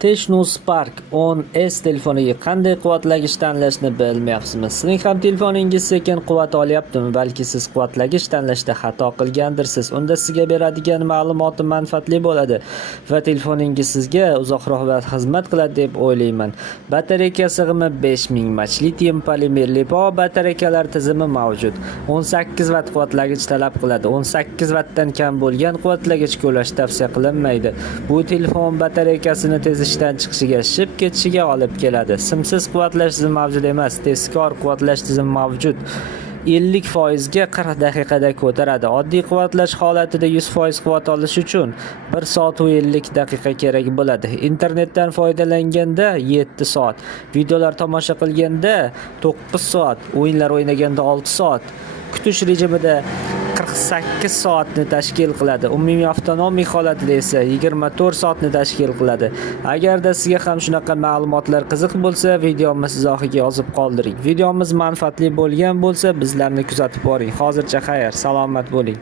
Tecno Spark 10s telefoniga qanday quvvatlagich tanlashni bilmayapsizmi? Sizning ham telefoningiz sekin quvvat olyaptimi? Balki siz quvvatlagich tanlashda xato qilgandirsiz. Unda sizga beradigan ma'lumoti manfaatli bo'ladi va telefoningiz sizga uzoqroq vaqt xizmat qiladi deb o'ylayman. Batareya sig'imi 5000 mAh, litium polimerli power batareyalar tizimi mavjud. 18 vatt quvvatlagich talab qiladi. 18 vattdan kam bo'lgan quvvatlagich qo'llash tavsiya qilinmaydi. Bu telefon batareyasini tez ishdan chiqishiga, shib ketishiga olib keladi. Simsiz quvvatlash tizimi mavjud emas, tezkor quvvatlash tizimi mavjud. 50% ga 40 daqiqada ko'taradi. Oddiy quvvatlash holatida 100% quvvat olish uchun 1 soat va 50 daqiqa kerak bo'ladi. Internetdan foydalanganda 7 soat, videolar tomosha qilganda 9 soat, o'yinlar o'ynaganda 6 soat, kutish rejimida 48 soatni tashkil qiladi. Umumiy avtonomiy holatida esa 24 soatni tashkil qiladi. Agarda sizga ham shunaqa ma'lumotlar qiziq bo'lsa, videomiz izohiga yozib qoldiring. Videomiz manfaatli bo'lgan bo'lsa, bizlarni kuzatib boring. Hozircha xayr, salomat bo'ling.